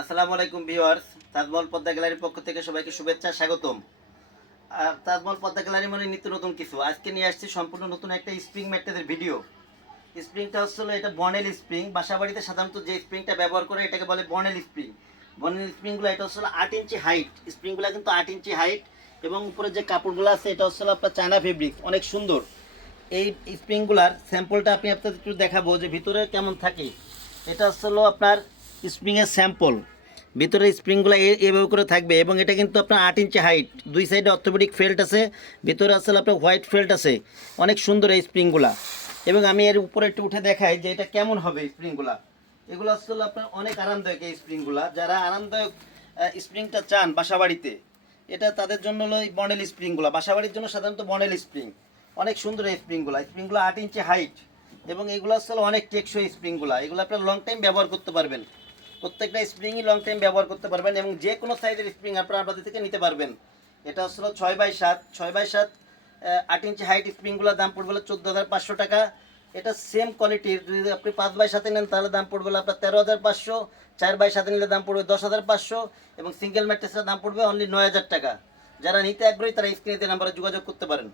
আসসালামু আলাইকুম ভিউয়ার্স, তাজমহল পদ্মা গ্যালারির পক্ষ থেকে সবাইকে শুভেচ্ছা স্বাগতম। আর তাজমহল পদ্মা গ্যালারি মানে নিত্য নতুন কিছু। আজকে নিয়ে আসছি সম্পূর্ণ নতুন একটা স্প্রিং ম্যাট্রেসের ভিডিও। স্প্রিংটা হচ্ছিল এটা বনেল স্প্রিং। বাসাবাড়িতে সাধারণত যে স্প্রিংটা ব্যবহার করে এটাকে বলে বনেল স্প্রিং। বনেল স্প্রিংগুলো এটা হচ্ছিল 8 ইঞ্চি হাইট। স্প্রিংগুলো কিন্তু 8 ইঞ্চি হাইট এবং উপরে যে কাপড়গুলো আছে এটা হচ্ছিল আপনার চায়না ফেব্রিক্স, অনেক সুন্দর। এই স্প্রিংগুলার স্যাম্পলটা আপনি আপনাদের একটু দেখাবো যে ভিতরে কেমন থাকে। এটা হচ্ছিল আপনার স্প্রিংয়ের স্যাম্পল। ভিতরে স্প্রিংগুলো এভাবে করে থাকবে এবং এটা কিন্তু আপনার 8 ইঞ্চি হাইট, দুই সাইডে অর্থোপেডিক ফেল্ট আছে, ভিতরে আসলে আপনার হোয়াইট ফেল্ট আছে। অনেক সুন্দর এই স্প্রিংগুলা। এবং আমি এর উপরে একটু উঠে দেখাই যে এটা কেমন হবে স্প্রিংগুলা। এগুলো আসলে আপনার অনেক আরামদায়ক এই স্প্রিংগুলা। যারা আরামদায়ক স্প্রিংটা চান বাসাবাড়িতে, এটা তাদের জন্য হলো এই বনেল স্প্রিংগুলা। বাসাবাড়ির জন্য সাধারণত বনেল স্প্রিং অনেক সুন্দর। এই স্প্রিংগুলো 8 ইঞ্চি হাইট এবং এগুলো আসলে অনেক টেকসই স্প্রিংগুলা। এগুলো আপনার লং টাইম ব্যবহার করতে পারবেন। প্রত্যেকটা স্প্রিংই লং টাইম ব্যবহার করতে পারবেন এবং যে কোনো সাইজের স্প্রিং আপনারা আমাদের থেকে নিতে পারবেন। এটা আসলে 6x7 8 ইঞ্চি হাইট স্প্রিংগুলোর দাম পড়বে 14,500 টাকা। এটা সেম কোয়ালিটির যদি আপনি 5x7 নেন তাহলে দাম পড়বে আপনার 13,500, 4x7 নিলে দাম পড়বে 10,500 এবং সিঙ্গেল ম্যাট্রেসের দাম পড়বে অনলি 9,000 টাকা। যারা নিতে আগ্রহী তারা স্ক্রিনে নাম্বারে যোগাযোগ করতে পারেন।